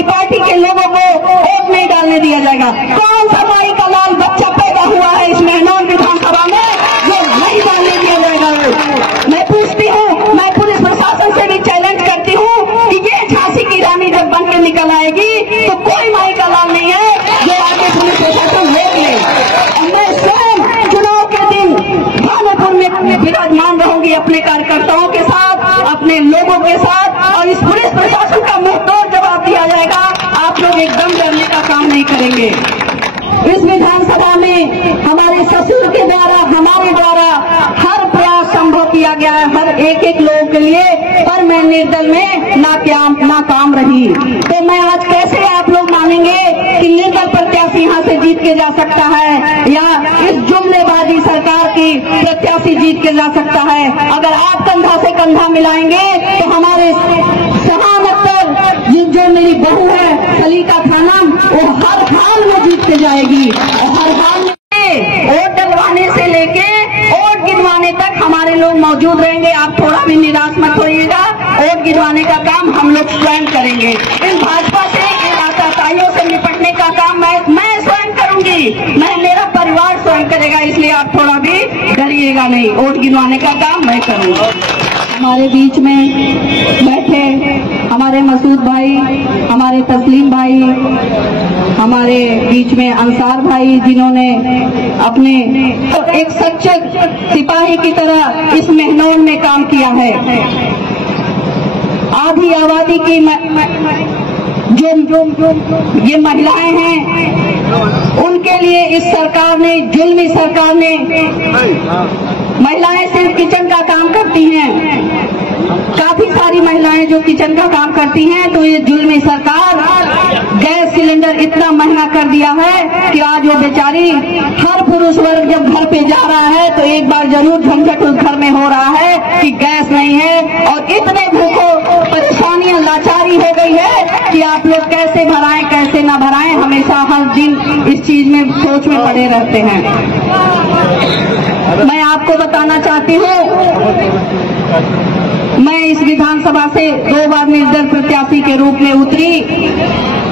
Samajwadi party के लोगों को वोट नहीं डालने दिया जाएगा। कौन सा माई का लाल बच्चा पैदा हुआ है इस मेहमान विधानसभा में जो नहीं डालने दिया जाएगा। मैं पूछती हूँ, मैं पुलिस प्रशासन से भी चैलेंज करती हूँ कि ये झांसी की रानी जब बन के निकल आएगी तो कोई माई का लाल नहीं है जो आगे पुलिस प्रशासन रोक ले। और मैं स्वयं चुनाव के दिन भागलपुर में विराजमान रहूंगी अपने कार्यकर्ताओं के साथ, अपने लोगों के साथ, और इस पुलिस प्रशासन का मुंहतोड़ जवाब दिया जाएगा। आप लोग एकदम डरने का काम नहीं करेंगे। इस विधानसभा में हमारे ससुर के द्वारा, हमारे द्वारा हर प्रयास संभव किया गया है हर एक लोगों के लिए, पर मैं निर्दल में नाकाम रही। तो मैं आज कैसे आप लोग मानेंगे कि निर्दल प्रत्याशी यहाँ से जीत के जा सकता है या इस जुमलेबाजी सरकार की प्रत्याशी जीत के जा सकता है। अगर आप कंधा से कंधा मिलाएंगे तो हमारे सहान अख्तर जो मेरी बहू है सलीका खानम, वो हर हाल में जीत के जाएगी। और हर हाल में वोट डलवाने से लेके वोट गिरवाने तक हमारे लोग मौजूद रहेंगे। आप थोड़ा भी निराश मत होइएगा। वोट गिरवाने का काम हम लोग स्वयं करेंगे। इन भाजपा से, इन आतताइयों से निपटने का काम मैं स्वयं करूंगी, मेरा परिवार स्वयं करेगा। इसलिए आप थोड़ा भी डरिएगा नहीं, वोट गिरवाने का काम मैं करूंगा। हमारे बीच में बैठे हमारे मसूद भाई, हमारे तस्लीम भाई, हमारे बीच में अंसार भाई, जिन्होंने अपने एक सच्चे सिपाही की तरह इस मेहनत में काम किया है। आधी आबादी की जो ये महिलाएं हैं, उनके लिए इस सरकार ने, जुल्मी सरकार ने, महिलाएं सिर्फ किचन का काम करती हैं, काफी सारी महिलाएं जो किचन का काम करती हैं, तो ये जुल्मी सरकार गैस सिलेंडर इतना महंगा कर दिया है कि आज वो बेचारी, हर पुरुष वर्ग जब घर पे जा रहा है तो एक बार जरूर झंझट उस घर में हो रहा है कि गैस नहीं है, और इतने भूखों परेशानियां, लाचारी हो गई है कि आप लोग कैसे भराएं कैसे ना भराएं, हमेशा हर दिन इस चीज में सोच में पड़े रहते हैं। मैं आपको बताना चाहती हूँ, मैं इस विधानसभा से 2 बार निर्दल प्रत्याशी के रूप में उतरी,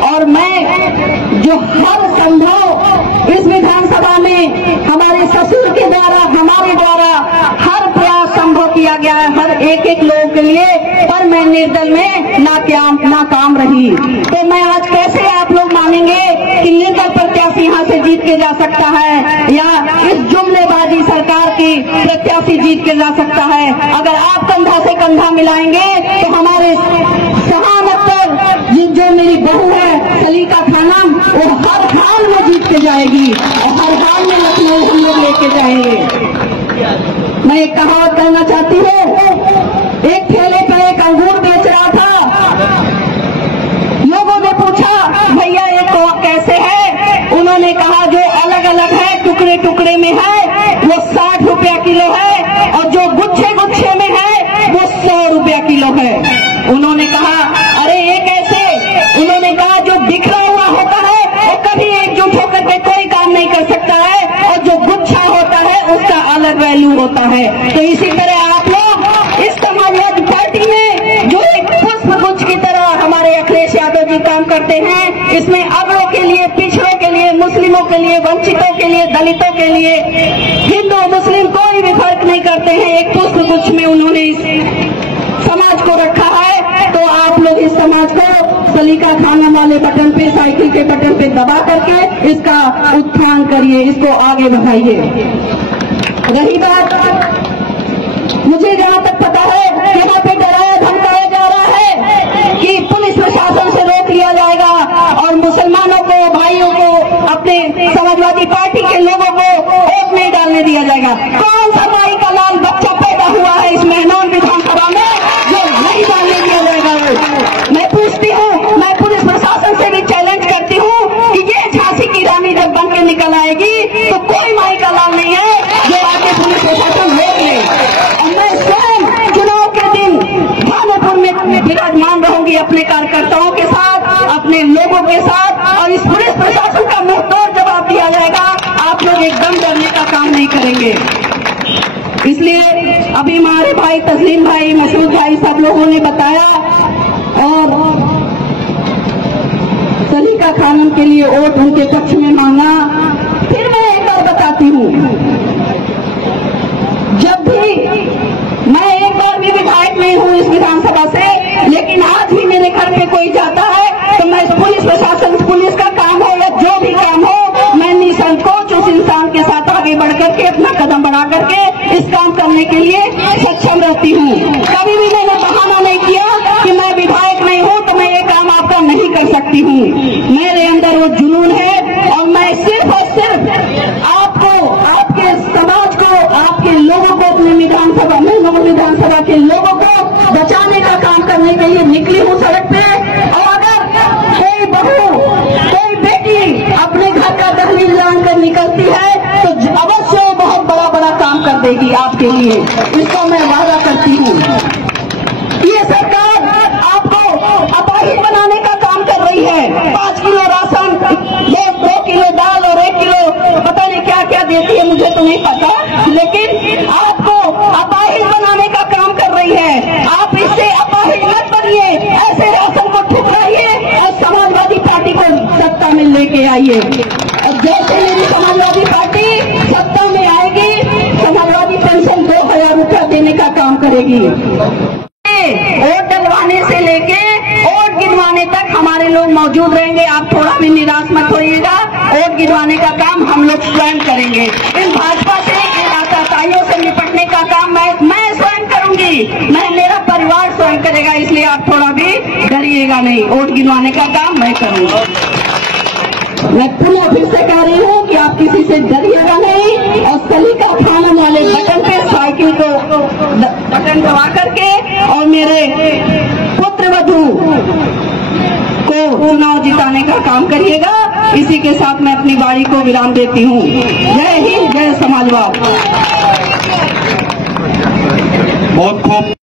और मैं जो हर संभव इस विधानसभा में हमारे ससुर के द्वारा, हमारे द्वारा हर प्रयास संभव किया गया है हर एक लोगों के लिए, पर मैं निर्दल में नाकाम रही। तो मैं आज कैसे आप लोग मानेंगे कि निर्दल प्रत्याशी यहाँ से जीत के जा सकता है या इस जुमलेबाजी सरकार की प्रत्याशी जीत के जा सकता है। अगर आप कंधा से कंधा मिलाएंगे तो हमारे सहान अख्तर जो मेरी बहू है सलीका खानम, वो हर हाल में जीत के जाएगी और हर हाल में लखनऊ हम लोग लेके जाएंगे। मैं एक कहावत कहना चाहती हूँ। एक ठेले पर एक अंगूर बेच रहा था, लोगों ने पूछा भैया ये कैसे है? उन्होंने कहा जो अलग अलग है, टुकड़े टुकड़े में है, वो 60 रुपया किलो है, और जो गुच्छे गुच्छे में है वो 100 रुपया किलो है। उन्होंने कहा अरे ये कैसे? उन्होंने कहा जो बिखरा हुआ होता है वो कभी एकजुट होकर के कोई काम नहीं कर सकता है, और जो गुच्छा होता है उसका अलग वैल्यू होता है। तो इसी तरह आप लोग इस समाजवादी पार्टी में जो एक पुष्प गुच्छ की तरह हमारे अखिलेश यादव जी काम करते हैं, इसमें अगड़ों के लिए, पिछड़ों के लिए, मुस्लिमों के लिए, वंचितों के लिए, दलितों के लिए, हिंदू मुस्लिम कोई भी फर्क नहीं करते हैं। एक पुष्प गुच्छ में उन्होंने इस समाज को रखा है। तो आप लोग इस समाज को सलीका खानम वाले बटन पे, साइकिल के बटन पे दबा करके इसका उत्थान करिए, इसको आगे बढ़ाइए। रही बात, मुझे जहाँ तक पता है यहाँ पे डराया धमकाया जा रहा है कि पुलिस प्रशासन से रोक लिया जाएगा और मुसलमानों को, भाइयों को, अपने समाजवादी पार्टी के लोगों को वोट नहीं डालने दिया जाएगा। कौन सा माई का लाल बच्चा पैदा हुआ है इस मेहमान विधानसभा में जो नहीं डालने दिया जाएगा? मैं पूछती हूँ, मैं पुलिस प्रशासन से भी चैलेंज करती हूँ कि ये झांसी की रानी जब बन के निकल आएगी तो कोई माई का लाल नहीं है जो आगे पुलिस प्रशासन रोक ले। और मैं स्वयं चुनाव के दिन भागलपुर में विराजमान रहूंगी अपने कार्यकर्ताओं के साथ, अपने लोगों के साथ, और इस पुलिस प्रशासन का मुंहतोड़ जवाब दिया जाएगा। आप लोग एकदम डरने का काम नहीं करेंगे। इसलिए अभी हमारे भाई तस्लीम भाई, मसूद भाई, सब लोगों ने बताया, और सलीका खानम के लिए वोट उनके पक्ष में मांगा। फिर मैं एक बार बताती हूँ, जब भी मैं एक बार भी विधायक नहीं हूँ इस विधानसभा से, लेकिन आज भी मेरे घर पे कोई जाता है तो मैं पुलिस प्रशासन, पुलिस का काम हो या जो भी काम हो, मैं निसंकोच उस इंसान के साथ आगे बढ़ करके अपना कदम बढ़ा करके इस काम करने के लिए सक्षम रहती हूँ। कभी भी मैंने बहाना नहीं किया कि मैं विधायक नहीं हूँ तो मैं ये काम आपका नहीं कर सकती हूँ। मेरे अंदर वो जुनून है और मैं सिर्फ और सिर्फ आपको, आपके समाज को, आपके लोगों को, अपने विधानसभा में विधानसभा के लोगों को बचाने का काम करने के लिए निकली हूँ सड़क पे। और अगर कोई बहू, कोई बेटी अपने घर का दहलीज लांघ कर निकलती है तो अवश्य बहुत बड़ा काम कर देगी आपके लिए, इसको मैं वादा करती हूँ। ये सरकार आपको अपाहिज बनाने का काम कर रही है। 5 किलो राशन, 2 किलो दाल और 1 किलो पता नहीं क्या क्या देती है, मुझे तो नहीं पता, लेकिन आपको अपाहिज बनाने का काम कर रही है। आप इससे अपाहिज मत बनिए, ऐसे राशन को ठुकराइए और समाजवादी पार्टी को सत्ता में लेके आइए। और जैसे मेरी समाजवादी पार्टी सत्ता में आएगी, समाजवादी पेंशन 2000 रुपया देने का काम करेगी। वोट डलवाने से लेके वोट गिनवाने तक हमारे लोग मौजूद रहेंगे। आप थोड़ा भी निराश मत होइएगा। वोट गिनवाने का काम हम लोग स्वयं करेंगे। इन भाजपा से, इन आतताइयों से निपटने का काम मैं स्वयं करूंगी, मेरा परिवार स्वयं करेगा। इसलिए आप थोड़ा भी डरिएगा नहीं, वोट गिनवाने का काम मैं करूंगा। मैं पुनः फिर से कह रही हूँ कि आप किसी से डरिएगा नहीं और सलीका खानम वाले बटन पे साइकिल को बटन दबा करके और मेरे पुत्र वधू को चुनाव जिताने का काम करिएगा। इसी के साथ मैं अपनी वाणी को विराम देती हूँ। जय हिंद, जय समाजवाद। बहुत खूब।